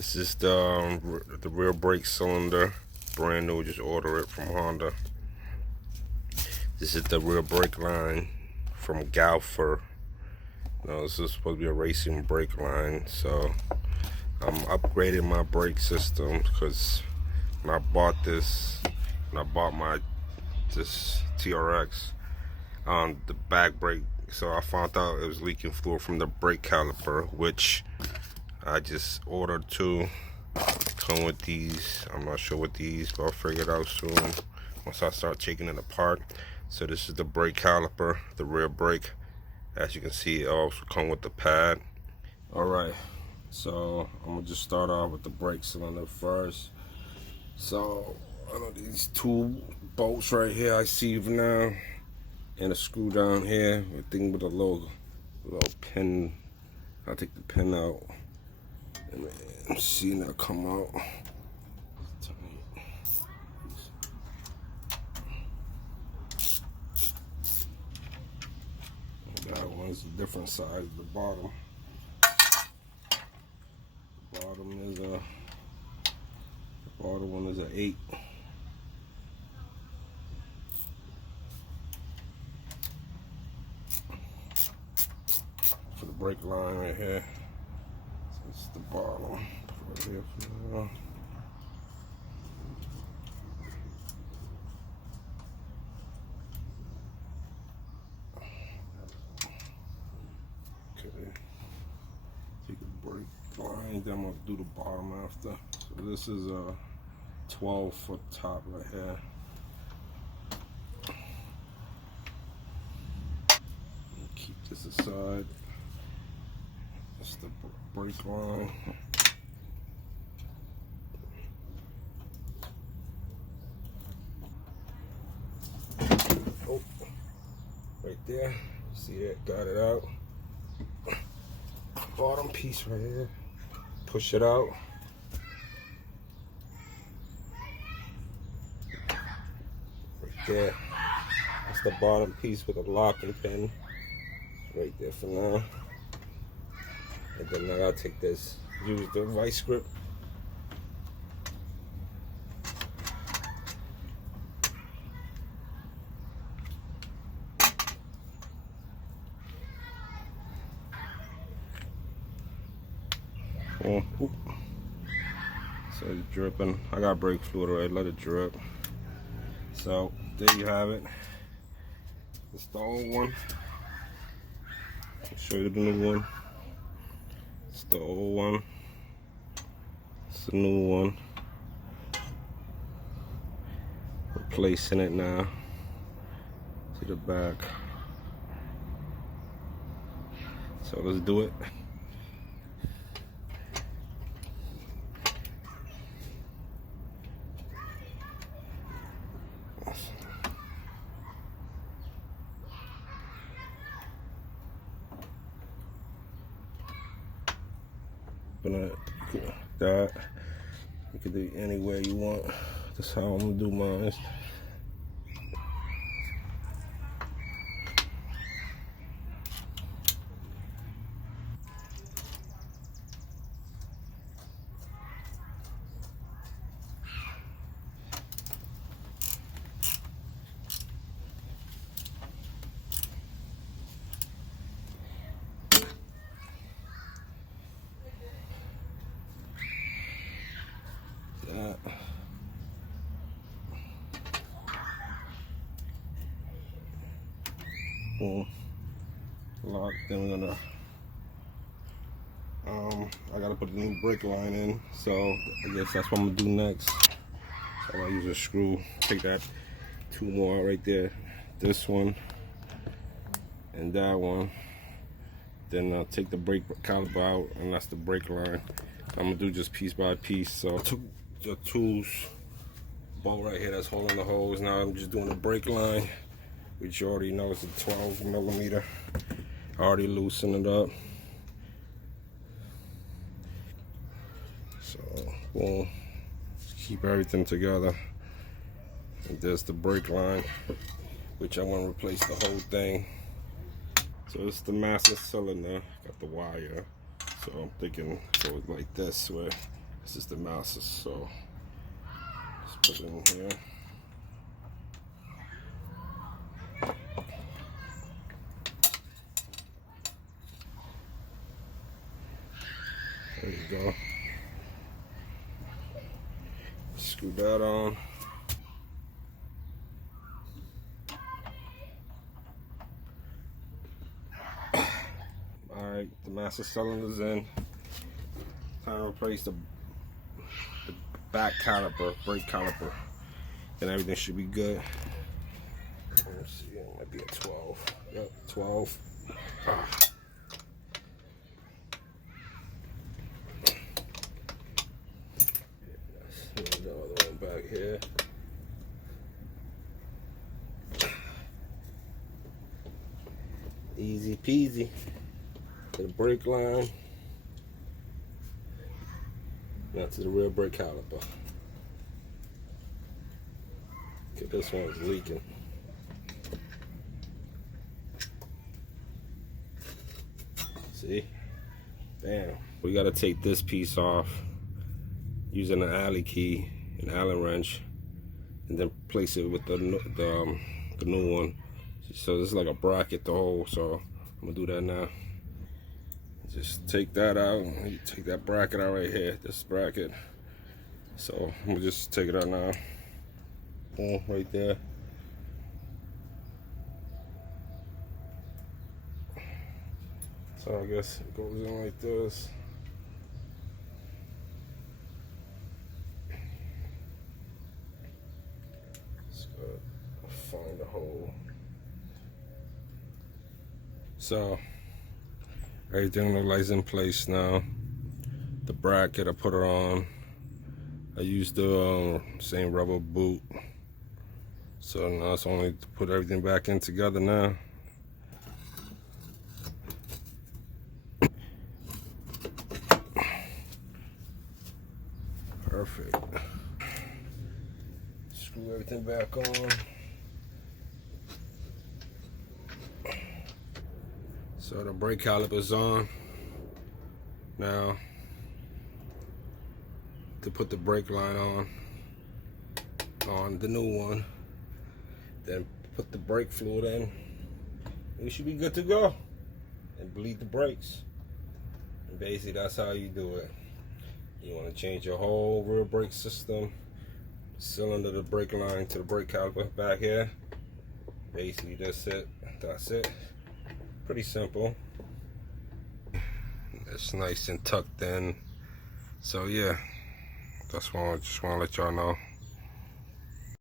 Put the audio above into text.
This is the rear brake cylinder, brand new. Just order it from Honda. This is the rear brake line from Caliper. No, this is supposed to be a racing brake line, so I'm upgrading my brake system because when I bought this, when I bought this TRX, the back brake, so I found out it was leaking fluid from the brake caliper, which I just ordered two. Come with these. I'm not sure what these, but I'll figure it out soon once I start taking it apart. So this is the brake caliper, the rear brake. As you can see, it also comes with the pad. Alright, so I'm gonna just start off with the brake cylinder first. So I know these two bolts right here I see for now, and a screw down here, a thing with a little pin. I'll take the pin out and see that come out. That one's a different size at the bottom. The bottom one is an 8. For the brake line right here. So it's the bottom right here for now. Okay. Take the brake line, then I'm gonna do the bottom after. So this is a 12-foot top right here. Keep this aside. That's the brake line. Oh, right there. See it? Got it out. Bottom piece right here. Push it out. Right there. That's the bottom piece with a locking pin. Right there for now. And then I gotta take this, use the vice grip. Oh, so it's dripping. I got brake fluid already, let it drip. So there you have it. It's the old one. I'll show you the new one. It's the old one. It's the new one. Replacing it now. To the back. So let's do it. That you can do it anywhere you want. That's how I'm gonna do mine. That. Boom. Lock. Then we're gonna I gotta put a new brake line in, so I guess that's what I'm gonna do next. So I'm gonna use a screw, take that 2 more out right there, this one and that one. Then I'll take the brake caliper out, and that's the brake line. I'm gonna do just piece by piece. So I took the tools bolt right here that's holding the hose. Now I'm just doing the brake line, which you already know is a 12mm. I already loosened it up. So boom, just keep everything together. And there's the brake line, which I'm gonna replace the whole thing. So it's the master cylinder, got the wire. So I'm thinking go like this, where This is the mouse, so let's put it in here. There you go. Screw that on. Alright, the master cylinder's in. Time to replace the back caliper, brake caliper. Then everything should be good. Let's see, it might be a 12. Yep, 12. There's another one back here. Easy peasy. To the brake line. Now to the rear brake caliper. Okay, this one's leaking. See? Bam. We gotta take this piece off using an Allen key, an Allen wrench, and then place it with the new one. So this is like a bracket to hold, so I'm gonna do that now. Just take that out. You take that bracket out right here, this bracket. So I'm gonna just take it out now. Boom, right there. So I guess it goes in like this. Just gotta find a hole. So everything looks like it's in place now. The bracket, I put it on. I used the same rubber boot. So now it's only to put everything back in together now. Perfect. Screw everything back on. So the brake caliper's on. Now, to put the brake line on the new one, then put the brake fluid in. We should be good to go. And bleed the brakes. And basically that's how you do it. You want to change your whole rear brake system, cylinder, the brake line to the brake caliper back here. Basically that's it. That's it. Pretty simple. It's nice and tucked in. So yeah, that's what I just want to let y'all know.